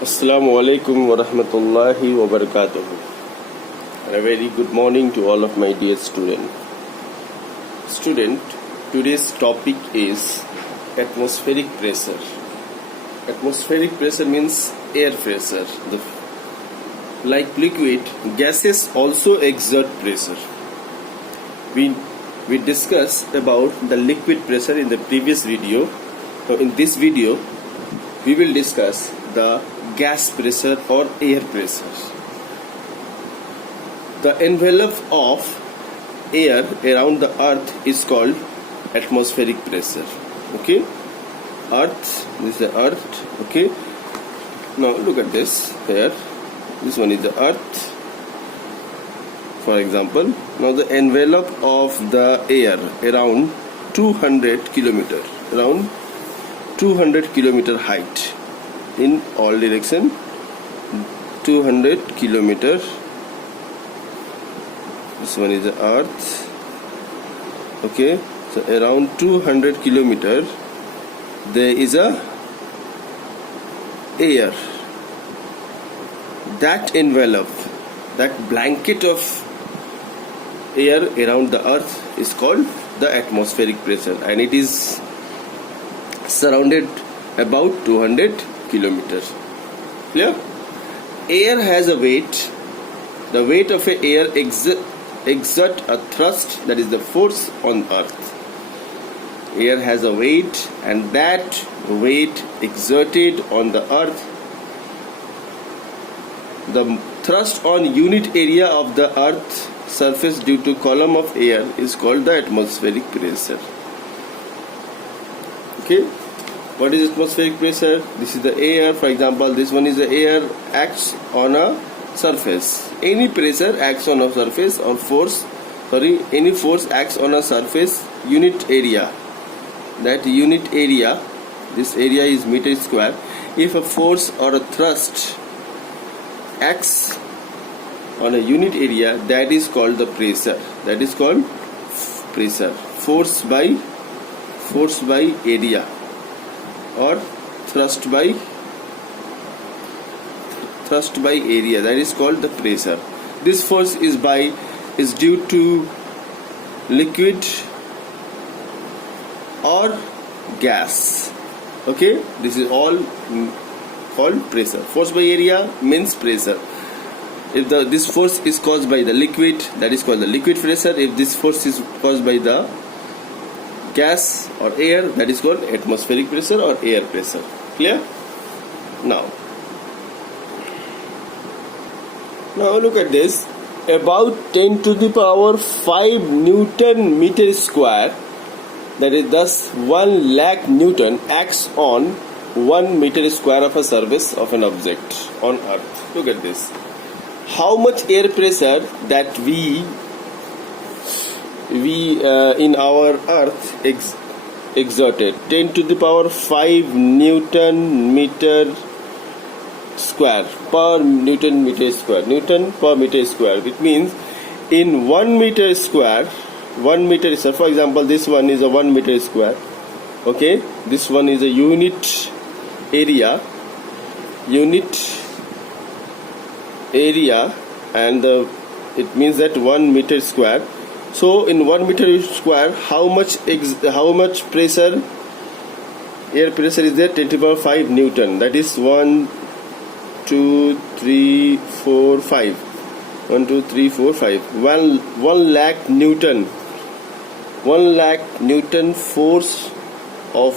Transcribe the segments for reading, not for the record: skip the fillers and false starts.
Assalamu alaikum wa rahmatullahi wa barakatuh. And a very good morning to all of my dear students. Today's topic is atmospheric pressure. Atmospheric pressure means air pressure. Like liquid, gases also exert pressure. We discussed about the liquid pressure in the previous video. So in this video, we will discuss the gas pressure or air pressure. The envelope of air around the earth is called atmospheric pressure. Okay, this is the earth. Okay, now look at this here. This one is the earth, for example. Now the envelope of the air around 200 kilometer, around 200 kilometer height in all direction, 200 kilometer. This one is the earth. Okay, so around 200 kilometer there is a air. That envelope, that blanket of air around the earth is called the atmospheric pressure, and it is surrounded about 200 kilometers. Clear? Air has a weight. The weight of a air exert a thrust, that is the force on earth. Air has a weight, and that weight exerted on the earth, the thrust on unit area of the earth surface due to column of air is called the atmospheric pressure. Okay, what is atmospheric pressure? This is the air. For example, this one is the air acts on a surface. Any pressure acts on a surface, or any force acts on a surface unit area. That unit area, this area is meter square. If a force or a thrust acts on a unit area, that is called the pressure. That is called pressure. Force by area, or thrust by area, that is called the pressure. This force is due to liquid or gas. Okay, this is all called pressure. Force by area means pressure. If this force is caused by the liquid, that is called the liquid pressure. If this force is caused by the gas or air, that is called atmospheric pressure or air pressure. Clear? Now look at this. About 10 to the power 5 Newton meter square, that is thus 1 lakh Newton, acts on 1 meter square of a surface of an object on earth. Look at this. How much air pressure that we in our earth exerted? 10 to the power 5 Newton meter square per Newton meter square. Newton per meter square. It means in 1 meter square, for example, this one is a 1 meter square. Okay, this one is a unit area, and it means that 1 meter square. So in 1 meter square, how much pressure, air pressure is there? 10 to the power 5 Newton. That is 1, 2, 3, 4, 5. 1, 2, 3, 4, 5. 1 lakh Newton. 1 lakh Newton force of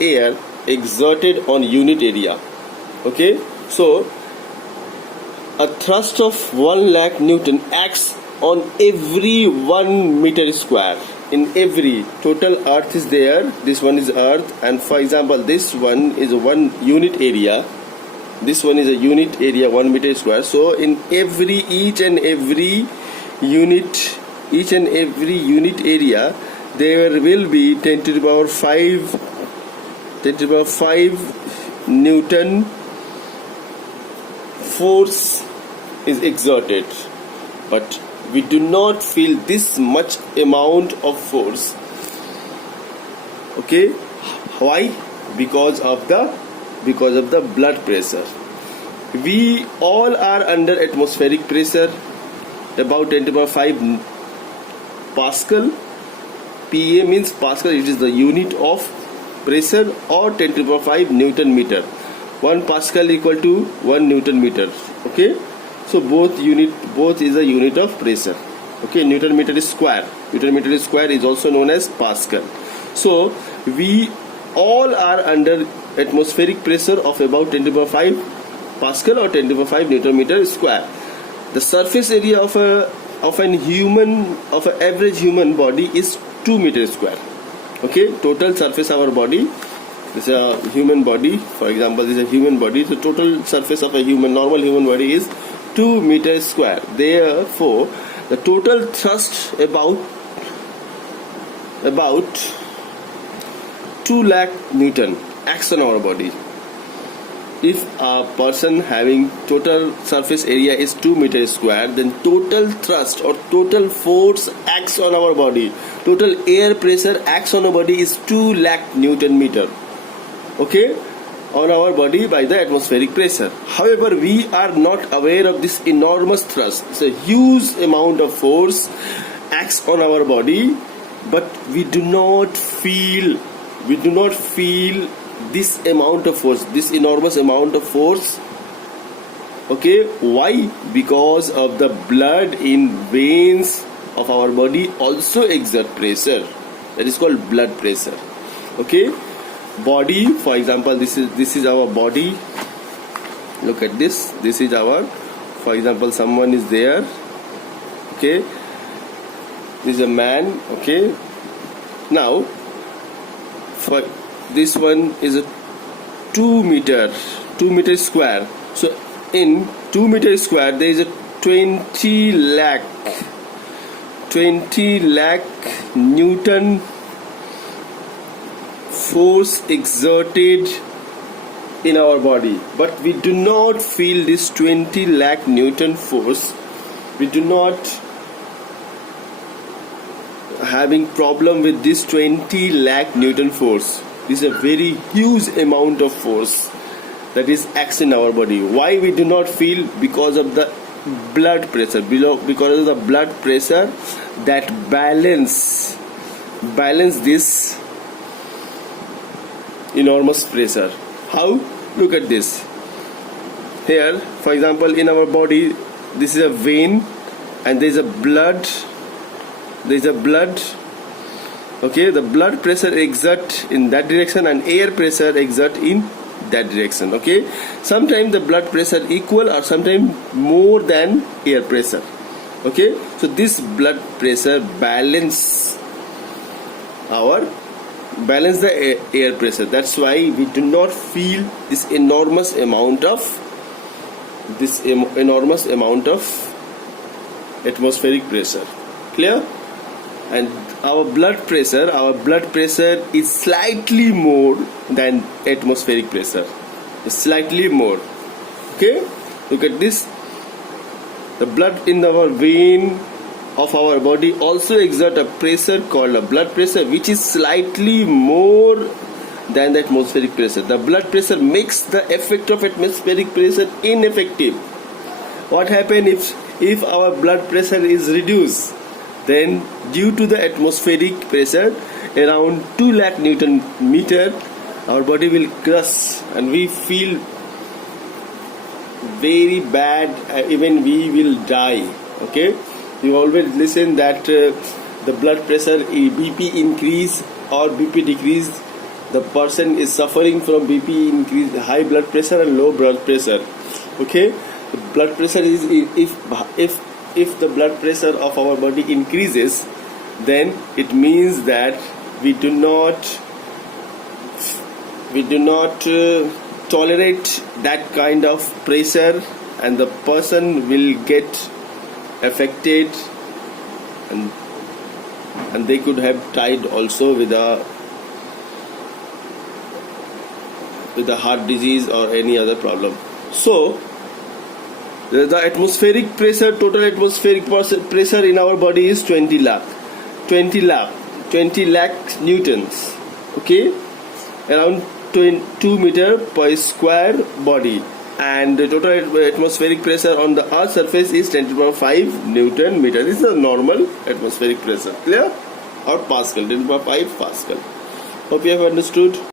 air exerted on unit area. Okay, so a thrust of 1 lakh Newton acts on every 1 meter square. In every total earth is there. This one is earth, and for example, this one is a 1 unit area. This one is a unit area 1 meter square. So in each and every unit area, there will be 10 to the power 5 Newton force is exerted, but we do not feel this much amount of force. Okay, why? Because of the blood pressure. We all are under atmospheric pressure about 10 to the power 5 Pascal. PA means Pascal, it is the unit of pressure, or 10 to the power 5 Newton meter. 1 Pascal equal to 1 Newton meter. Okay, so both is a unit of pressure. Okay, Newton meter is square. Newton meter is square is also known as Pascal. So we all are under atmospheric pressure of about 10 to the power 5 Pascal or 10 to the power 5 Newton meter square. The surface area of an average human body is 2 meters square. Okay, total surface of our body. This is a human body. For example, this is a human body. The total surface of a normal human body is 2 meters square. Therefore, the total thrust about 2 lakh Newton acts on our body. If a person having total surface area is 2 meters square, then total thrust or total force acts on our body. Total air pressure acts on our body is 2 lakh Newton meter. Okay, on our body by the atmospheric pressure. However, we are not aware of this enormous thrust. It's a huge amount of force acts on our body, but we do not feel this amount of force, this enormous amount of force. Okay, why? Because of the blood in veins of our body also exert pressure. That is called blood pressure. Okay, body, for example, this is our body. Look at this. This is our, for example, someone is there. Okay, this is a man. Okay, now for this one is a 2 meter square. So in 2 meters square there is a 20 lakh Newton force exerted in our body, but we do not feel this 20 lakh Newton force. We do not having problem with this 20 lakh Newton force. This is a very huge amount of force that is acts in our body. Why we do not feel? Because of the blood pressure. Because of the blood pressure that balance this enormous pressure. How? Look at this. Here, for example, in our body, this is a vein, and there is a blood. Okay, the blood pressure exert in that direction and air pressure exert in that direction. Okay, sometimes the blood pressure equal or sometimes more than air pressure. Okay, so this blood pressure balance the air pressure. That's why we do not feel this enormous amount of atmospheric pressure. Clear? And our blood pressure is slightly more than atmospheric pressure. It's slightly more. Okay, look at this. The blood in our vein of our body also exert a pressure called a blood pressure, which is slightly more than the atmospheric pressure. The blood pressure makes the effect of atmospheric pressure ineffective. What happens if our blood pressure is reduced? Then due to the atmospheric pressure around 2 lakh Newton meter, our body will crush and we feel very bad, even we will die. Okay, you always listen that the blood pressure BP increase or BP decrease, the person is suffering from BP increase, high blood pressure and low blood pressure. Okay, the blood pressure is if the blood pressure of our body increases, then it means that we do not tolerate that kind of pressure, and the person will get affected, and they could have died also with a heart disease or any other problem. So the atmospheric pressure, total atmospheric pressure in our body is 20 lakh newtons. Okay, around 2 meter per square body, and the total atmospheric pressure on the Earth's surface is 10 to the power 5 Newton meter. This is a normal atmospheric pressure, clear? Or Pascal, 10 to the power 5 Pascal. Hope you have understood.